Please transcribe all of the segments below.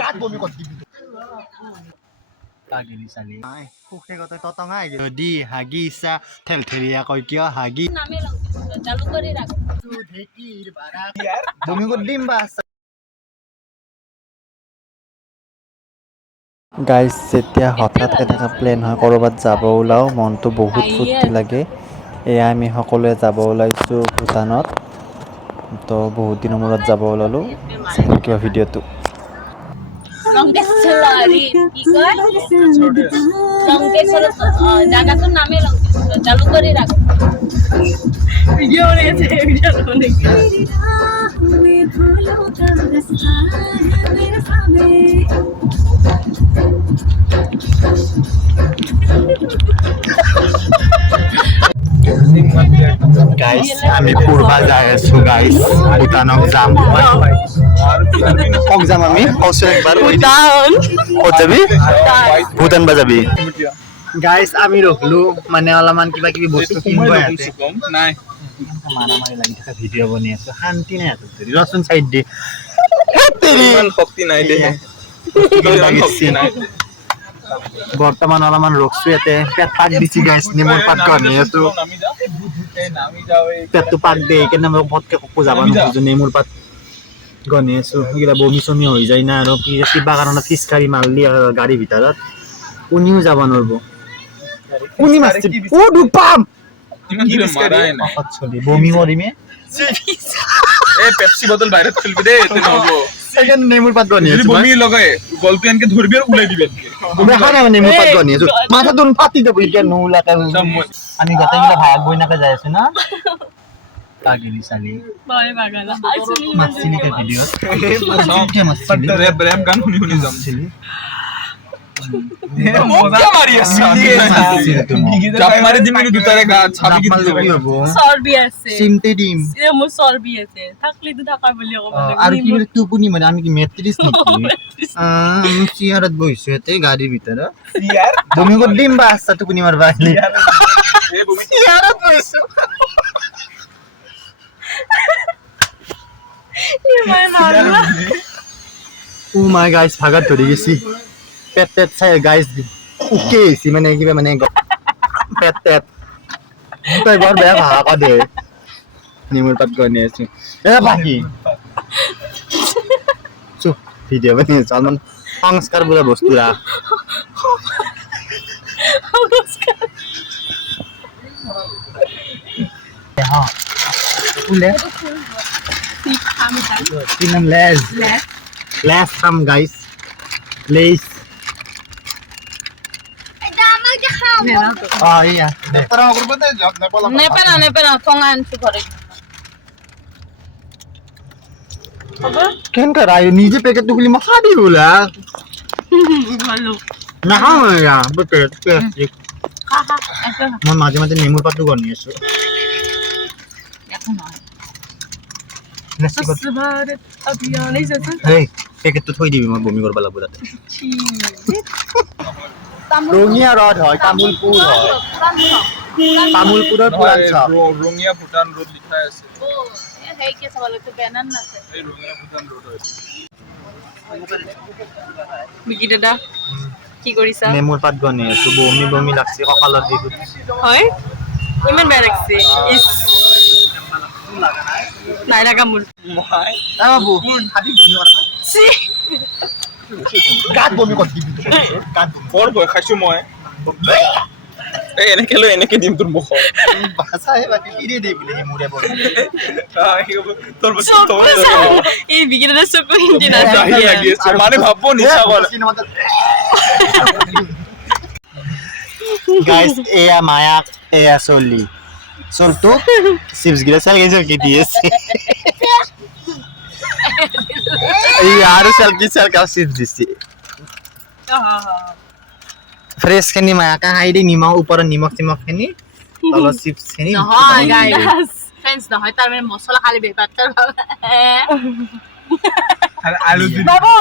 গাত বমি কৰি দিবি আগিৰি চালি নাই সুখে গতে ততঙাই যদি হাগিছা ঠেলঠেলিয়া কয় কিয় হাগি নামে চালু কৰি ৰাখ ঢেকিৰ বাৰা বমি কৰি দিম বাস গাইজ যেতিয়া হঠাৎ এনেকা প্লেন হয় ক'ৰবাত যাব ওলাও মনটো বহুত ফূৰ্তি লাগে এয়া আমি সকলোৱে যাব ওলাইছো ভূটানত তো বহুত দিনৰ মূৰত যাব ওলালো চাই কিবা ভিডিঅ'টো লংকেশ্বৰী কি কয় লংকেশ্বৰত জাগাটোৰ নামে লংকেশ্বৰ চালু কৰি ৰাখ ভিডিঅ' বনাইছে ভিডিঅ' বনাইছে গাইজ আমি ফুৰবা যাই আছো গাইজ ভূটানক যাম কক যাম আমি কওঁচোন একবাৰ ক'ত যাবি ভূটান বা যাবি গাইজ আমি ৰখলো মানে অলপমান কিবা কিবি বস্তু কিনিব আছে নাই মাৰামাৰি লাগি থকা ভিডিঅ' বনাই আছো শান্তি নাই হাতত ধৰি ৰচোন চাইড দি ইমান শক্তি নাই দে বৰ্তমান অলপমান ৰখছো ইয়াতে পেট পাক দিছি গাইজ নেমুৰ পাত গনি আছো পেটটো পাক দে এইকাৰণে মই পটকে ককো যাব নোখোজো নেমুৰ পাত গনি আছো সেইকেইটা বমি চমি হৈ যায় না আৰু কিবা কাৰণত ফিচকাৰী মাৰলি গাড়ীৰ ভিতৰত কোনেও যাব নোৱাৰিব কোনে মাৰছি অ দুপাম বমি মৰিমে এই পেপসি বটল বাইরে ফেলবি দে এতে নহবো সেকেন্ড নেমুর পাত গনি আছে বমি লগায় গলপি আনকে ধরবি আর উলাই দিবেন তুমি খানা নেমুর পাত গনি আছে মাথা দুন ফাটি দেব ইকে নুলাকা আমি গতাইলা ভাগ বইনাকা যাই আছে না পাগলি সালি বাই বাগালা আইসুনি মাসিনি কা ভিডিও কে মাসিনি রেপ রেপ গান শুনি শুনি যামছিলি মজা মারি আছে জাপ মারি দিমি দুটারে গা ছাবি কি দিব সরবি আছে সিমতে দিম এ মো সরবি আছে থাকলি তো থাকা বলি কব আর কি টুকুনি মানে আমি কি ম্যাট্রিক্স নাকি আমি চেয়ারত বইছো এতে গাড়ির ভিতরে চেয়ার বমি করে দিম বা আচ্ছা টুকুনি মারবা এ বমি চেয়ারত বইছো এ মাই মারলা ও মাই গাইস ভাগাত ধরে গেছি পেট পেট চাই গাইস ওকে সি মানে কিবা মানে পেট পেট তাই বৰ বেয়া ভাগা দে নিমুৰ পাত গনি আছো এ বাকি চুপ ভিডিও বনি চালমান সংস্কাৰ বোলা বস্তু ৰা নমস্কার হ্যাঁ ফুলে আমি জানি তিনম লেজ লেজ খাম গাইস লেজ iya. Nepela tongan su ঘরে কেন করাই নিজে প্যাকেট টুকলি মাখা দি বলা ভালো না হ্যাঁ বটে খা খা একটা মই মাঝে মাঝে নেমুর পাতু গনি আছো এখন না লেসি কর সবারে অভিযান এই যেতে এই প্যাকেট তো থই দিবি মই বমি করবা লাগবো তাতে ছি রঙিয়া রড হয় তামুলপুর হয় তামুলপুরের পুরান সব রঙিয়া ভুটান রোড লিখা আছে ও এই কে সবালে তো ব্যানার না আছে এই রঙিয়া ভুটান রোড হইছে বিকি দাদা কি কৰিছা নেমুর পাত গনি আছো বমি বমি লাগছে কপালত দি হয় ইমান বেয়া লাগছে ইস নাই লাগা মোৰ মই বাবু হাতি বমি কৰবা ছি গাত বমি কৰে দিবি গাত বৰ ভয় খাইছো মই এই এনেকে লৈ এনেকে দিম তোৰ মুখ ভাষায় বাকি কিৰে দেবিলে মুৰে বমি তোৰ বস্তু তোৰ এই বিকি দাদা চকু হিন্দি না দাহি লাগি আছে মানে ভাবব নিচা কৰা গাইস এয়া মায়া এয়া চলি চলতো চিপস গিলা চাল গেছে কি দিয়েছে এই আর চাল কা চিপস দিছি ফ্রেশ খানি মায়া কা হাইডি নিমখ উপর নিমখ খিনি তল চিপস খিনি নহয় গাইস ফ্রেন্ডস নহয় তার মানে মছলা খালি বেপারটার আলু দি বাবু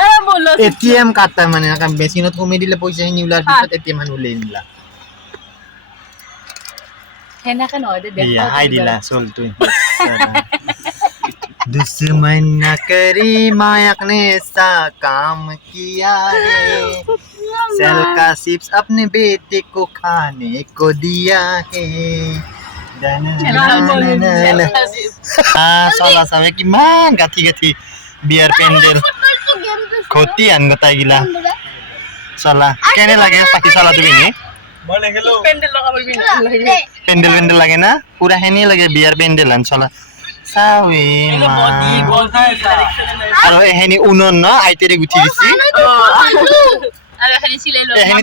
এ বলো এটিএম কাটা মানে মেশিনত কমে দিলে পয়সা নি উলার পিছত এটিএম মান উলাই নিলা হেনাকে নহয় দে ইয়া হাই দিলা চল তুই दुश्मन न करी मायक ने सा काम किया है सेल का चिप्स अपने बेटे को खाने को दिया है চলা চাবে কিমান গাঁঠি গাঁঠি বিয়াৰ পেণ্ডেল ক্ষতি আন গোটাই গিলা চলা কেনে লাগে পাখি চলা তুমি নি মই নেখেলো পেন্ডেল লগাব বিনা পেণ্ডেল পেণ্ডেল লাগে না পুৰা হেনি লাগে বিয়াৰ পেণ্ডেল আন চলা চাৱে আৰু হেনি উনন ন আইতেৰে গুঠি দিছি আৰু এখানে সিলাই লও হেনি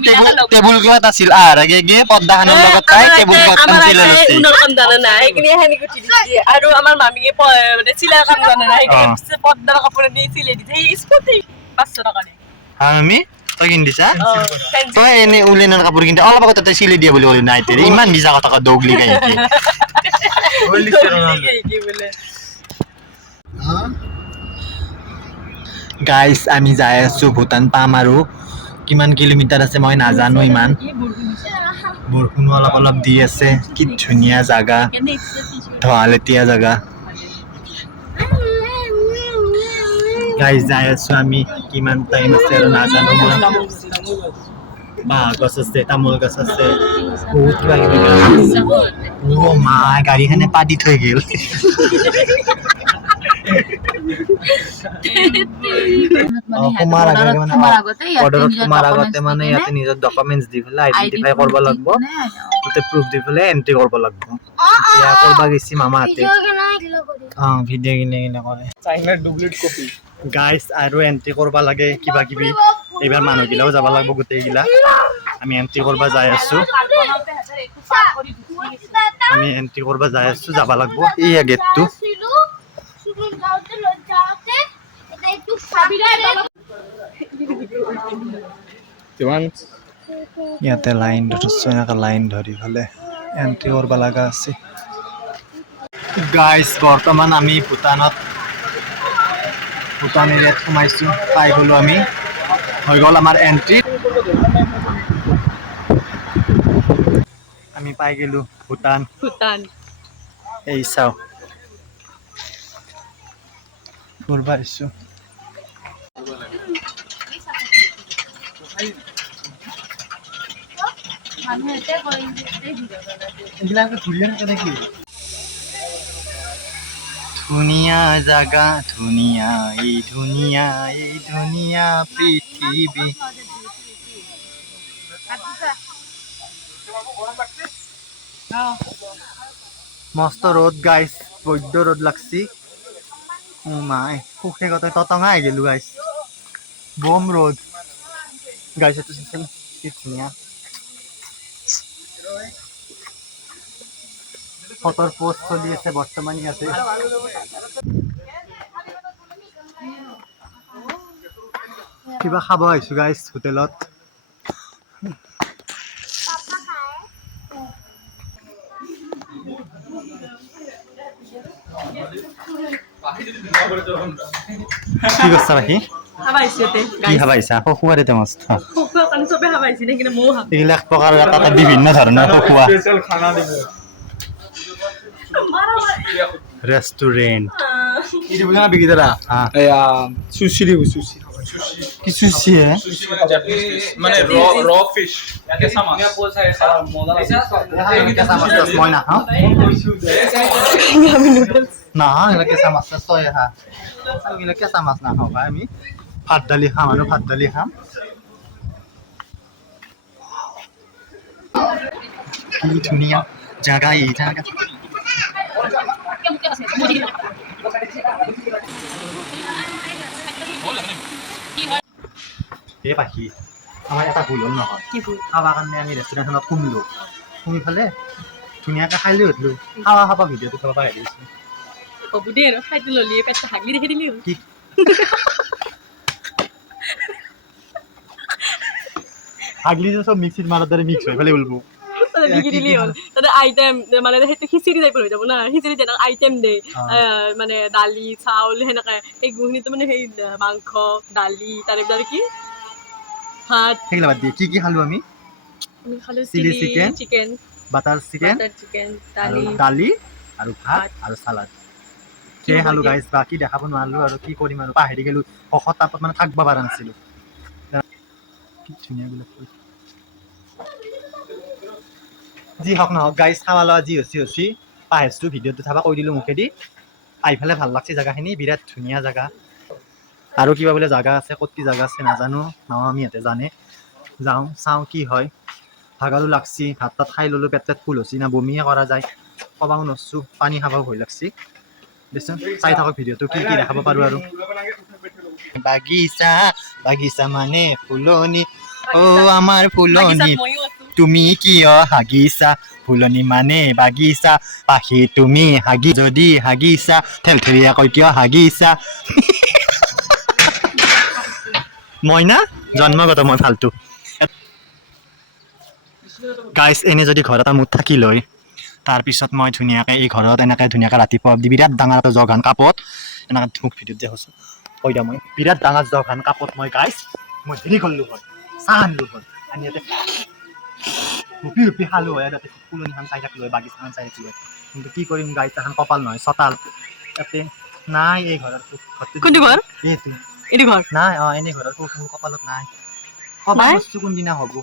টেবুল ক্লথ আছিল আৰ আগে গে পদ্মাখানৰ লগত তাই টেবুল ক্লথ আনিছিল উনৰ কাম জানা নাই এইখিনি এখানে গুটি দিছি আৰু আমাৰ মামিয়ে মানে সিলাই কাম জানা নাই এইখিনি পদ্মাৰ কাপোৰ দি সিলাই দিছে স্কুটি 500 টাকা দি আমি তই কিন দিছা তই এনে উলেনৰ কাপোৰ কিনতে অলপ আগতে তই চিলি দিয়া বুলি ক'লি নাই তেৰে ইমান মিছা কথা দৌগলি গাই কি বলে গাইস আমি যাই আছো ভূটান পাম আৰু কিমান কিলোমিটাৰ আছে মই নাজানো ইমান বৰষুণ অলপ অলপ দি আছে কি ধুনীয়া জাগা ধোৱালেতীয়া জাগা গাইস যাই আছো আমি কিমান টাইম আছে আৰু নাজানো মই বাঁহ গছ আছে তামোল গছ আছে বহুত কিবা কিবি অ' মা গাড়ীখনে পাতি থৈ গ'ল তোমাৰ আগতে মানে ইয়াতে নিজৰ ডকুমেন্টছ দি পেলাই আইডেন্টিফাই কৰিব লাগিব তাতে প্ৰুফ দি পেলাই এন্ট্ৰি কৰিব লাগিব এতিয়া কৰিব গৈছি মামাহঁতে ভিডিঅ' কিনে কিনে কৰে চাইনাৰ ডুপ্লিকেট কপি গাইজ আৰু এন্ট্ৰি কৰিব লাগে কিবা কিবি এইবাৰ মানুহগিলাও যাব লাগিব গোটেইগিলা আমি এন্ট্ৰি কৰিব যাই আছো যাব লাগিব এই গেটটো ইয়াতে লাইন ধৰিছো এনেকে লাইন ধৰি পেলাই এন্ট্ৰি কৰিব লগা আছে গাইজ বৰ্তমান আমি ভূটান এৰিয়াত সোমাইছো পাই গ'লো আমি হৈ গ'ল আমাৰ এন্ট্ৰি আমি পাই গেলো ভূটান এই চাও ঘুৰবা আহিছো ধুনীয়া জাগা ধুনীয়া এই ধুনীয়া পৃথিৱী মস্ত রোদ গাইস বৈদ্য রোদ লাগছি ও মাই সুখে কথা ততঙা আই গেলু গাইস বোম রোদ গাইস এত সিস্টেম কি ধুনীয়া ফটোর পোস্ট চলি আছে বর্তমান ইয়াতে কিবা খাব আহিছো গাইস হোটেলত কি করছ রাখি কি খাবাইছা খোৱা দেতে মস্ত এইবিলাক প্ৰকাৰ এটা বিভিন্ন ধৰণৰ খোৱা রেস্টুরেন্ট ఇది బునా బిగిదరా সুশি দিব সুশি কি সুশি হে মানে র ফিশ কেসা মাছ মই না না এগুলা কেঁচা মাছ তই হা এগুলা কেঁচা মাছ না খাওঁ আমি ভাত দালি খাম আৰু ভাত দালি খাম কি ধুনীয়া জাগা এই জাগা এই পাখি আমাৰ এটা ভুল হ'ল নহয় খাবৰ কাৰণে আমি ৰেষ্টুৰেণ্টখনত সোমলো সোমি ফালে ধুনীয়াকৈ খাই লৈ উঠিলো খাবা ভিডিঅ'টো চাব পাই আহিছো হ'ব দে আৰু খাইটো ললিয়ে পেটটা হাগলি দেখি দিলি হ'ল হাগলি যে সব মিক্সিত মারার দ্বারা মিক্স হয়ে ফেলে বলবো বিকি দিলি হ'ল তাতে আইটেম মানে সেইটো খিচিৰি টাইপৰ হৈ যাব না খিচিৰি যেনেকৈ আইটেম দে মানে দালি চাউল সেনেকৈ সেই গুহনিটো মানে সেই মাংস দালি তাৰে ভিতৰত কি ভাত সেইগুলা বাদ দিয়ে কি খালো আমি খালো চিলি চিকেন বাটার চিকেন দালি দালি আৰু ভাত আৰু সালাড সেয়ে খালো গাইজ বাকী দেখাব নোৱাৰিলো আৰু কি কৰিম আৰু পাহৰি গেলো শখত তাপত মানে থাকিব পৰা নাছিলো কি ধুনীয়া বিলাক যি হওক নহওক গাইজ খাৱা লোৱা যি হৈছি পাহেৰছো ভিডিঅ'টো চাবা কৈ দিলো মুখেদি আহি পেলাই ভাল লাগছে জেগাখিনি বিৰাট ধুনীয়া জেগা আৰু কিবা বোলে জেগা আছে ক'ত কি জেগা আছে নাজানো আমি ইয়াতে জানে যাওঁ চাওঁ কি হয় ভাগৰো লাগছি ভাত তাত খাই ল'লোঁ পেট ফুল হৈছি না বমিয়ে কৰা যায় ক'বাও নৰছোঁ পানী খাবও ভয় লাগছি দেচোন চাই থাকক ভিডিঅ'টো কি কি দেখাব পাৰোঁ আৰু বাগিচা বাগিচা মানে ফুলনি অ' আমাৰ ফুলনি তুমি কিয় হাগিছা ফুলনি মানে বাগিচা পাখি তুমি হাগি যদি হাগিছা ঠেলঠেলীয়া কৈ কিয় হাগিছা মই না জন্মগত মই ফাল্টু গাইজ এনে যদি ঘৰ এটা মুঠ থাকি লয় তাৰপিছত মই ধুনীয়াকৈ এই ঘৰত এনেকৈ ধুনীয়াকৈ ৰাতিপুৱা বিৰাট ডাঙৰ এটা জগ হান কাপত এনেকৈ মোক ভিডিঅ'ত যে কৈছোঁ কৈ দিয়া মই বিৰাট ডাঙৰ জগ হান কাপত মই গাইজ মই হেৰি কৰিলোঁ হয় চাহ আনিলোঁ হয় আনি ইয়াতে ৰুপি ৰুপি খালোঁ হয় তাতে ফুলনিখন চাই থাকিলোঁ হয় বাগিচাখন চাই থাকিলোঁ হয় কিন্তু কি কৰিম গাইজ এখন কপাল নহয় চতাল তাতে নাই এই ঘৰৰ কোনটো ঘৰ এইটো এইটো ঘৰ নাই এনেই ঘৰৰ মোৰ কপালত নাই কপাল বস্তু কোনদিনা হ'ব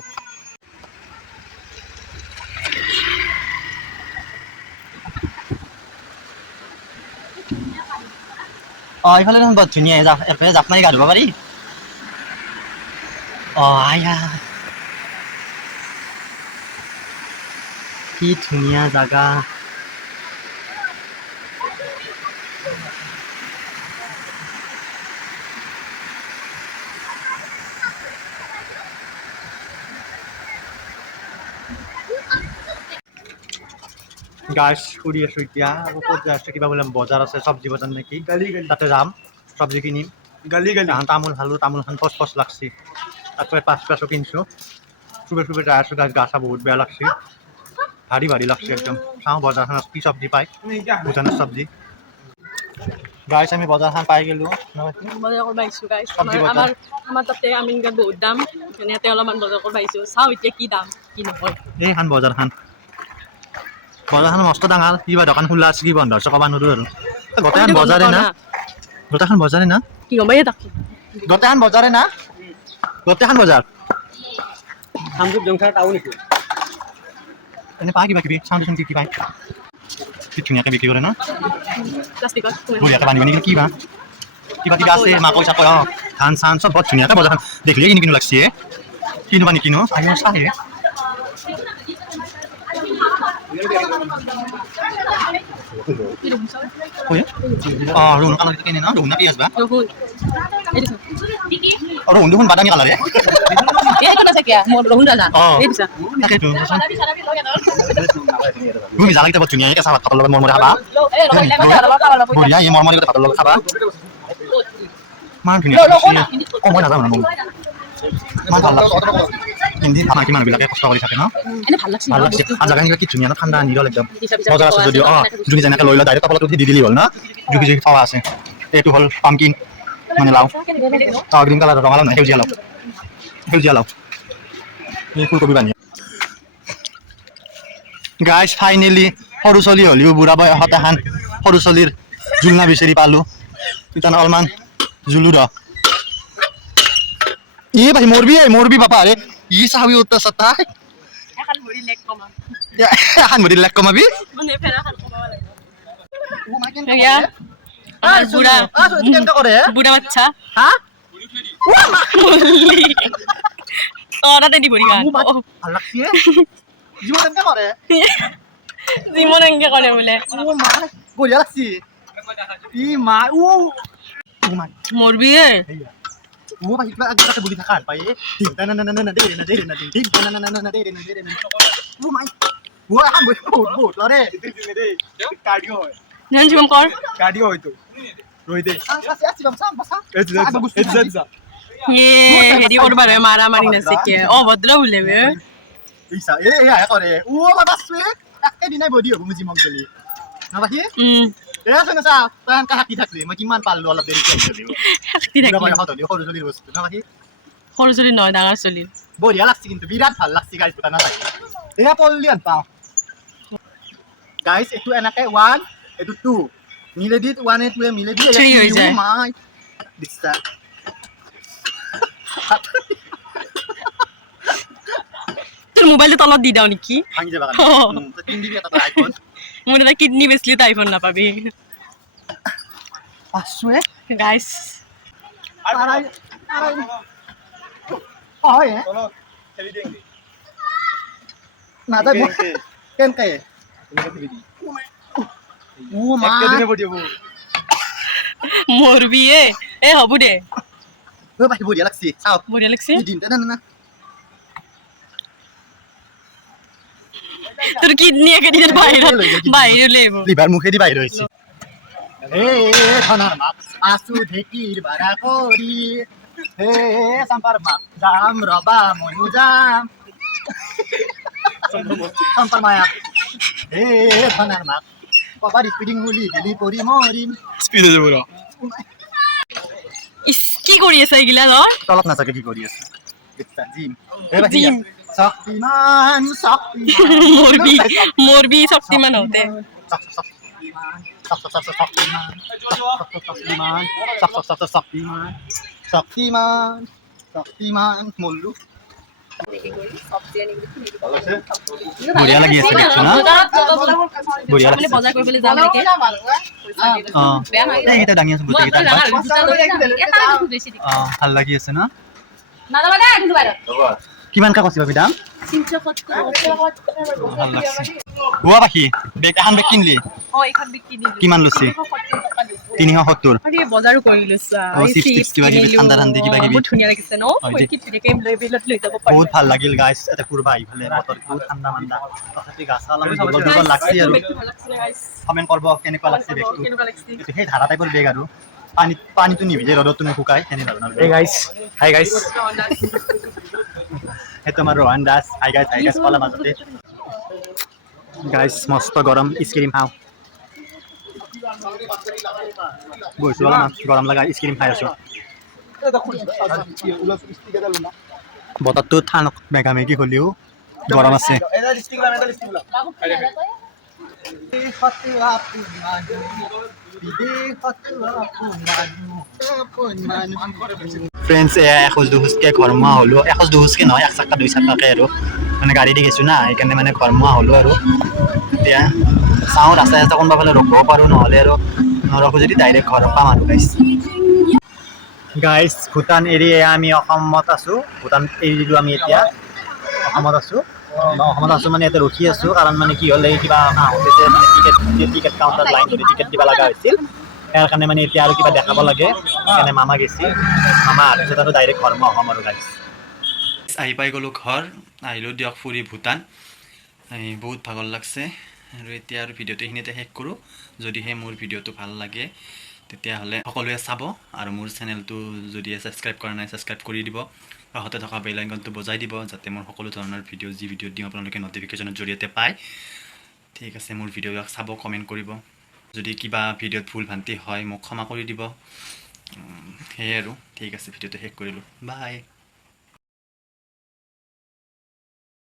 এইফালে দেখোন বৰ ধুনীয়া এফালে জাপ মাৰি গা ধুব পাৰি আয়া কি ধুনীয়া জাগা গাছ ফুৰি আছো এতিয়া আৰু ক'ত যাই আছো কিবা বোলে বজাৰ আছে চব্জি বজাৰ নেকি তাতে যাম চব্জি কিনিম তামোল খালোঁ তামোলখন ফচ ফচ লাগছি তাতে পাঁচো কিনছোঁ চুবে যাই আছো গা চা বহুত বেয়া লাগছি ভাৰী ভাৰী লাগছি একদম চাওঁ বজাৰখনত কি চব্জি পায় ভূটানৰ চব্জি গাইছ আমি বজাৰখন পাই গ'লোঁ বজাৰ কৰিব আহিছোঁ গাইছ চব্জি বজাৰ। আমাৰ তাতে আমিনগাঁৱত বহুত দাম সেইকাৰণে ইয়াতে অলপমান বজাৰ কৰিব আহিছোঁ চাওঁ এতিয়া কি দাম কি নহয় এইখন বজাৰখন মস্ত ডাঙৰ কিবা দোকান খোলা আছে কি বন্ধ আছে ক'ব নোৱাৰোঁ আৰু গোটেইখন বজাৰে না গোটেইখন বজাৰে না কি গম পাই তাক গোটেইখন বজাৰে না গোটেইখন বজাৰ সামগ্ৰী জংঘাৰ টাউন নেকি এনে পায় কিবা কিবি চাওঁ দেচোন কি পায় কি ধুনীয়াকৈ বিক্ৰী কৰে ন প্লাষ্টিকত বঢ়িয়াকৈ বান্ধি বান্ধি কি বা কিবা কিবা আছে মাকৈ চাকৈ ধান চান চব বৰ ধুনীয়াকৈ বজাৰখন দেখিলে কিনো লাগছে কিনো বা নিকিনো আহি মোৰ চাহে ৰহুন কালাৰ কেনে ন ৰহুন না পিঁয়াজ বা ৰহুন দেখোন বাদামী কালাৰে তাকেতো তুমি জানা কেতিয়া বৰ ধুনীয়া কেঁচা ভাত ভাতৰ লগত মৰমৰে খাবা বঢ়িয়া এই মৰমৰে ভাতৰ লগত খাবা ইমান ধুনীয়া মই নাজানো ইমান ভাল লাগছে হিন্দী আমাৰ মানুহবিলাকে কষ্ট কৰি থাকে ন ভাল লাগছে আৰু জেগাখিনি কি ধুনীয়া ন ঠাণ্ডা নিৰল একদম বজাৰ আছে যদিও যোনে যেনেকৈ লৈ লয় ডাইৰেক্ট কপালত উঠি দি দিলেই হ'ল ন জুখি জুখি খোৱা আছে এইটো হ'ল পামকিন মানে লাও গ্ৰীণ কালাৰ ৰঙালাও নহয় সেউজীয়া লাও এই ফুলকবি বান্ধি গাইজ ফাইনেলি সৰু চলি হ'লেও বুঢ়া বয়সত এখন সৰু চলিৰ জোলনা বিচাৰি পালোঁ এতিয়া অলপমান জুলু ৰ ভাই মৰবি বাপা আৰে ই চাবি উত্তৰ চতাই এখন ভৰি লেক কমাবি বুঢ়া বাচ্চা তাতে দি ভৰি ভাল লাগছে জীবন এনকে কৰে যিমন এনেকে কৰে বোলে বঢ়িয়া লাগছে ই মা মৰবি ভাই কিবা আগতে বহি থাকা পাই জীবন কৰ কাৰ্ডিও হয়তো ৰৈ দে হেৰি কৰিব মাৰা মাৰি নাচিকে অভদ্ৰ বোলে কৰে দিনাই বডি হ'ব মোৰ জিমক গেলি নাবাহি মই কিমান পাৰলো অলপ দেৰি সৰু চলি নহয় ডাঙৰ চলি বঢ়িয়া লাগছে কিন্তু বিৰাট ভাল লাগছে গাইজ ভূটানত আহি এয়া পল্লি পাওঁ গাইজ এইটো এনেকে 1 এইটো 2 মিলে দি 1 এ 2 এ মিলে দি Three হৈ যায়। মাই বিশ্বাস তোৰ মোবাইলটো তলত দি দাও নেকি ভাঙি যাবা অ। তো তিন দিবি এটা আইফোন মোৰ এটা কিডনি বেচলি তো আইফোন নাপাবি আসুয়ে গাইস আড়াই হয় না তাই কেন কে ও মা মরবি এ হব দে ও ভাই বড়িয়া লাগছে চাও বঢ়িয়া লাগছে দিনটা না না তোর কিডনি একেদিন বাইরে লেব লিভার মুখে দি বাইরে হইছে হে খানার মাপ আসু ঢেকির বাড়া করি হে সাম্পার মাপ জাম রবা ময়ু জাম সাম্পার মায়া হে খানার মাপ কবার স্পিডিং গুলি দিলি পরি মরিম স্পিডে যাব ৰ ইস কি কৰি আছে এইগিলা ধৰ তলত নাচাকে কি কৰি আছে দেখছা জিম হে ভাই জিম। শক্তিমান মরবি শক্তিমান হতে শক্তিমান মল্লু বঢ়িয়া লাগি আছে দেখছো না বঢ়িয়া মানে লাগছে বজাৰ কৰিবলৈ যাম নেকি এইকেইটা দাঙি আছে গোটেইকেইটা ভাল লাগি আছে না কিমানকা কৈছে বাবি দাম ভাল লাগছে হুৱা বাকি বেগ এখন বেগ কিনলি কিমান লৈছে 370 বজাৰো কৰি লৈছা অ, chips কিবা কিবি ঠাণ্ডা ঠাণ্ডি কিবা কিবি। বহুত ধুনীয়া লাগিছে ন হয় দেই। কি ধুনীয়াকে লেবেলত লৈ যাব পাৰি বহুত ভাল লাগিল গাইছ এটা ফুৰবা আহিফালে বতৰ বহুত ঠাণ্ডা মাণ্ডা তথাপি গাছা অলপমান দুৰ্বল দুৰ্বল লাগছে আৰু কমেণ্ট কৰিব কেনেকুৱা লাগছে বেগটো কেনেকুৱা লাগিছে এইটো সেই ধাৰা টাইপৰ বেগ আৰু পানীটো নিভিজে ৰ'দতো নুশুকাই সেনেধৰণৰ এই গাইস হাই গাইস সেইটো আমাৰ ৰোহন দাস হাই গাইছ ক'লা মাজতে গাইছ মস্ত গৰম আইচক্ৰীম খাওঁ বহিছো অলপমান গৰম লগা আইচক্ৰীম খাই আছো বতৰটো ঠান মেঘামেঘি হ'লেও গৰম আছে ফ্ৰেণ্ডছ এখোজ দুখোজকে ঘৰমুৱা হ'লো এখোজ দুখোজকে নহয় 1 চাকা 2 চাকাকে আৰু মানে গাড়ী দি গৈছো না সেইকাৰণে মানে ঘৰমুৱা হ'লো আৰু এতিয়া চাওঁ ৰাস্তা চাস্তা কোনোবা ফালে ৰখিব পাৰোঁ নহ'লে আৰু নৰখো যদি ডাইৰেক্ট ঘৰত পাম আৰু গাইছ ভূটান এৰি আমি অসমত আছোঁ ভূটান এৰি দিলোঁ আমি এতিয়া অসমত আছোঁ মানে ইয়াতে ৰখি আছোঁ কাৰণ মানে কি হ'ল এই কিবা আহোঁতে যে মানে টিকেট কাউণ্টাৰ লাইন ধৰি টিকেট দিব লগা হৈছিল ইয়াৰ কাৰণে মানে এতিয়া আৰু কিবা দেখাব লাগে সেইকাৰণে মামা গৈছিল মামা অহাৰ পিছত আৰু ডাইৰেক্ট ঘৰ মই অসম আৰু গাইছ আহি পাই গ'লোঁ ঘৰ আহিলোঁ দিয়ক ফুৰি ভূটান বহুত ভাগৰ লাগছে আৰু এতিয়া আৰু ভিডিঅ'টো এইখিনিতে শেষ কৰোঁ যদিহে মোৰ ভিডিঅ'টো ভাল লাগে তেতিয়াহ'লে সকলোৱে চাব আৰু মোৰ চেনেলটো যদি ছাবস্ক্ৰাইব কৰা নাই ছাবস্ক্ৰাইব কৰি দিব কাষতে থকা বেল আইকনটো বজাই দিব যাতে মোৰ সকলো ধৰণৰ যি ভিডিঅ' দিওঁ আপোনালোকে নটিফিকেশ্যনৰ জৰিয়তে পায় ঠিক আছে মোৰ ভিডিঅ'বিলাক চাব কমেণ্ট কৰিব যদি কিবা ভিডিঅ'ত ভুল ভ্ৰান্তি হয় মোক ক্ষমা কৰি দিব সেয়াই আৰু ঠিক আছে ভিডিঅ'টো শেষ কৰিলোঁ বাই